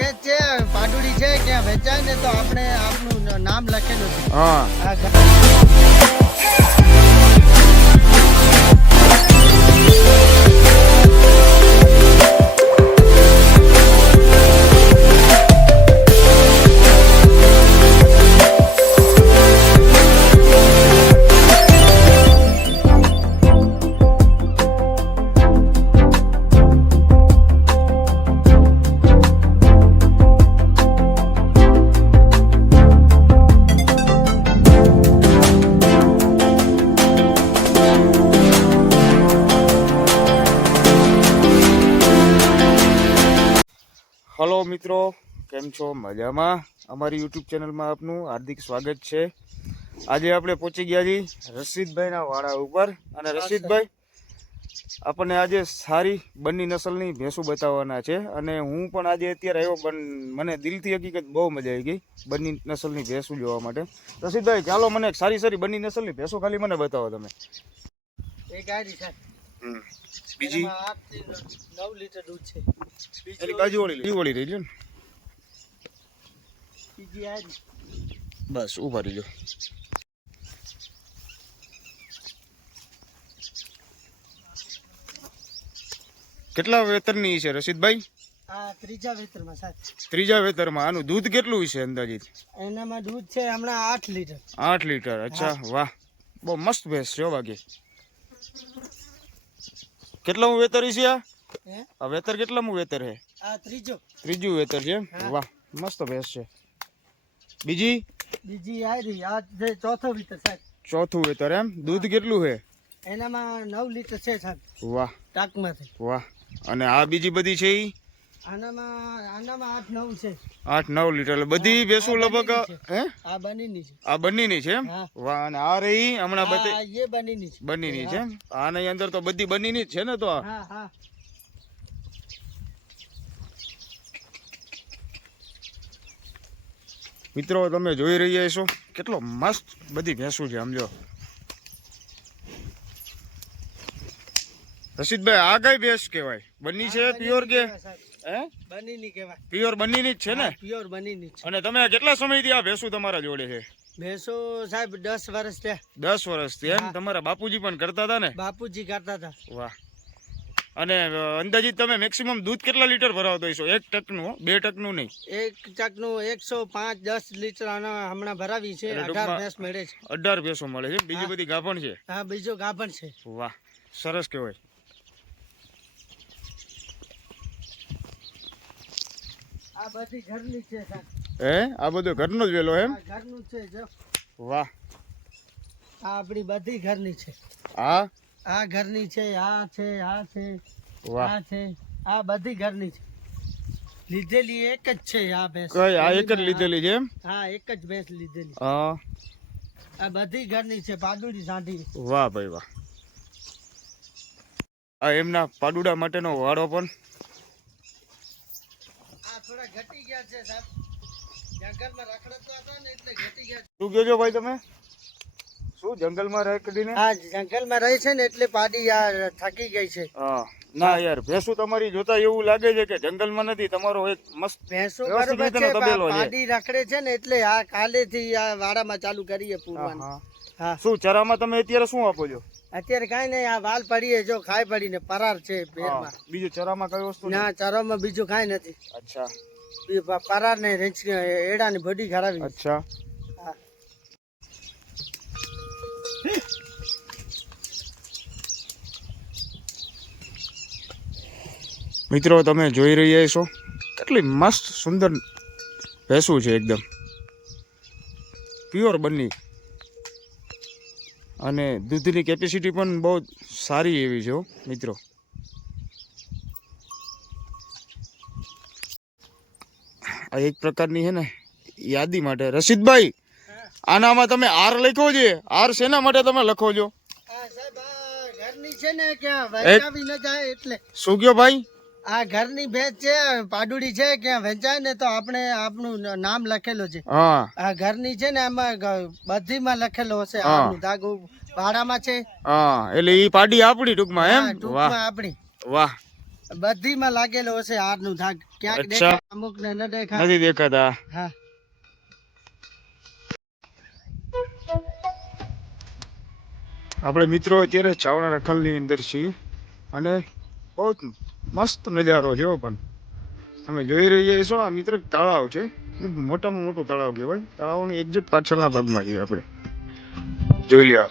ભેંસ છે પાડુડી છે ક્યાં વેચાય ને તો આપણે આપનું નામ લખેલું છે. હા હલો મિત્રો, કેમ છો? મજામાં? અમારી યુટ્યુબ ચેનલમાં આપનું હાર્દિક સ્વાગત છે. આજે આપણે પહોંચી ગયા છીએ રશીદભાઈના વાડા ઉપર અને રશીદભાઈ આપણને આજે સારી બન્ની નસલની ભેંસું બતાવવાના છે. અને હું પણ આજે અત્યારે આવ્યો પણ મને દિલથી હકીકત બહુ મજા આવી ગઈ બન્ની નસલની ભેંસું જોવા માટે. રશીદભાઈ ચાલો મને એક સારી સારી બન્ની નસલની ભેંસો ખાલી મને બતાવો તમે. એક ગાડી છે બીજી 9 લીટર દૂધ છે. એની બાજુવાળી રહી ને બીજી આરી બસ ઉભા રહીજો. કેટલા વેતરની છે રશીદભાઈ? આ ત્રીજા વેતરમાં સાહેબ. ત્રીજા વેતરમાં. આનું દૂધ કેટલું છે અંદાજિત? એનામાં દૂધ છે હમણાં 8 લીટર. 8 લીટર. અચ્છા, વાહ, બહુ મસ્ત ભેંસ છે બાકી. કેટલામું વેતર છે આ વેતર? કેટલામું વેતર છે આ? ત્રીજું વેતર છે. વાહ, મસ્ત ભેંસ છે. બીજી આરી આ જે ચોથો વેતર સાહેબ. ચોથું વેતર એમ. દૂધ કેટલું છે એનામાં 9 લીટર છે સાહેબ. વાહ ટાંકમાંથી. વાહ. અને આ બીજી બધી છે ઈ? આનામાં 8-9 છે. 8-9 લીટર. એટલે બધી ભેંસો લગભગ હે આ બનીની છે. આ બંનીની છે એમ. વાહ. અને આ રહી હમણાં બધી એ બનીની છે. બંનીની છે એમ. આની અંદર તો બધી બંનીની જ છે ને? તો હા હા. મિત્રો તમે જોઈ રહ્યા છો કેટલો મસ્ત બધી ભેંસું છે. સમજો રશીદભાઈ, આ કઈ ભેંસ કહેવાય? બન્ની છે પ્યોર કે હે? બનીની કહેવાય. પ્યોર બન્નીની જ છે ને? પ્યોર બનીની છે. અને તમે કેટલા સમયથી આ ભેંસું તમારા જોડે છે? ભેંસો સાહેબ 10 વર્ષ થયા. 10 વર્ષથી એમ. તમારા બાપુજી પણ કરતા હતા ને? બાપુજી કરતા હતા. વાહ. અને અંદાજિત તમે મેક્સિમમ દૂધ કેટલા લીટર ભરાવતો હશો? 1 ટકનું, 2 ટકનું નહીં? 1 ટકનું 105-10 લીટર આના હમણાં ભરાવી છે. 18 ભેંસ મળે છે. 18 ભેંસો મળે છે. બીજી બધી ગાભણ છે? હા, બીજો ગાભણ છે. વાહ, સરસ કહેવાય. આ બધી ઘરની છે સાહેબ. હે? આ બધો ઘરનો જ વેલો એમ? ઘરનું છે જો. વાહ. આ આપણી બધી ઘરની છે. આ ઘરની છે. આ છે, આ છે, વાહ. આ છે, આ બધી ઘરની છે. લીધેલી એક જ છે આ ભેંસ. કઈ આ એક જ લીધેલી છે એમ? હા, એક જ ભેંસ લીધેલી. હા. આ બધી ઘરની છે. પાડુડી સાંઢી. વાહ ભાઈ વાહ. આ એમના પાડુડા માટેનો વાડો પણ. આ થોડા ઘટી ગયા છે સાહેબ. જંગલમાં રખડતા હતા ને એટલે ઘટી ગયા. શું કહો છો ભાઈ તમે? શું જંગલમાં રખડીને? હા, જંગલમાં રહે છે ને એટલે પાડી આ થાકી ગઈ છે. હા. ના યાર, ભેંસું તમારી જોતા એવું લાગે છે કે જંગલમાં નથી. તમારો એક મસ્ત ભેંસો વ્યવસ્થિત બરોબર રીતેનો છે. તબેલો છે. પાડી રખડે છે ને એટલે આ કાલેથી આ વાડામાં ચાલુ કરીએ પૂરવાનું. હા. હા. શું ચરામાં તમે અત્યારે શું આપો છો? અત્યારે કાંઈ નહીં. આ વાલ પડીએ જો ખાઈ પડીને પરાર છે પેરમાં. બીજું ચરામાં કઈ વસ્તુ ના, ચરોમાં બીજું કાંઈ નથી. અચ્છા. પરાર ને રેંચ એડા ની બધી ખરાબી. અચ્છા. હા. મિત્રો તમે જોઈ રહ્યા છો કેટલી મસ્ત સુંદર ભેંસું છે. એકદમ પ્યોર બન્ની. અને દૂધની કેપેસિટી પણ બહુ સારી એવી છે મિત્રો. આ એક પ્રકારની છે ને યાદી માટે. રશીદભાઈ, આનામાં તમે આર લખ્યો છે. આર શેના માટે તમે લખો છો? સાહેબ આ ઘરની છે ને ક્યાં વેચાવી ન જાય એટલે. શું કયો ભાઈ? આ ઘરની ભેંસ છે પાડુડી છે ક્યાં વેચાય ને તો આપણે આપનું નામ લખેલું છે. હા. આ ઘરની છે ને એમાં બધીમાં લખેલો હશે. આપનું દાગુ ભાડામાં છે. હા, એટલે ઈ પાડી આપણી ટૂંકમાં એમ. ટૂંકમાં આપણી. વાહ. બધીમાં લાગેલો હશે હારનું ધાગ. ક્યાંક અચ્છા. દેખાય, અમુક ને ન દેખાય. નથી દેખાતા. હા. આપણે મિત્રો અત્યારે ચાવડા રખલની અંદર છીએ અને બહુ જ મસ્ત નજારો છે હો. પણ અમે જોઈ રહ્યા છો આ મિત્ર તળાવ છે, મોટામાં મોટું તળાવ કહેવાય. તળાવની એક્ઝેક્ટ પાછળના ભાગમાં છીએ આપણે. જોઈ લ્યો.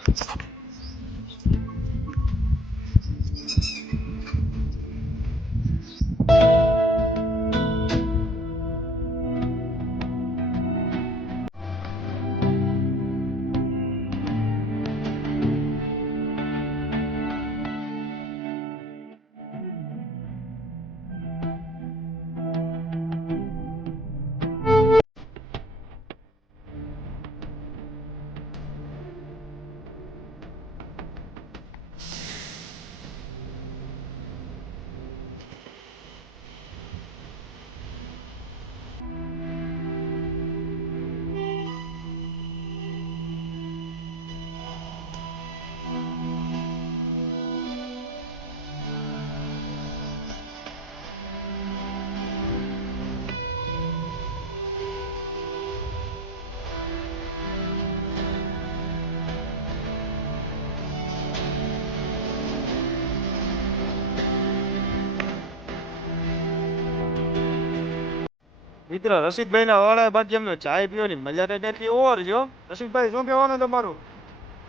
મિત્ર રસિકભાઈ ના વાળા બાકી એમને ચાય પીવાની મજા તો એટલી ઓવર છે હો. રસિકભાઈ શું કહેવાનું તમારું?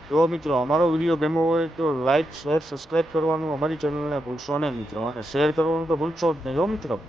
જો મિત્રો અમારો વિડીયો ગમ્યો હોય તો લાઈક શેર સબસ્ક્રાઇબ કરવાનું અમારી ચેનલને ભૂલશો નહીં મિત્રો, અને શેર કરવાનું તો ભૂલશો જ નહીં હો મિત્રો.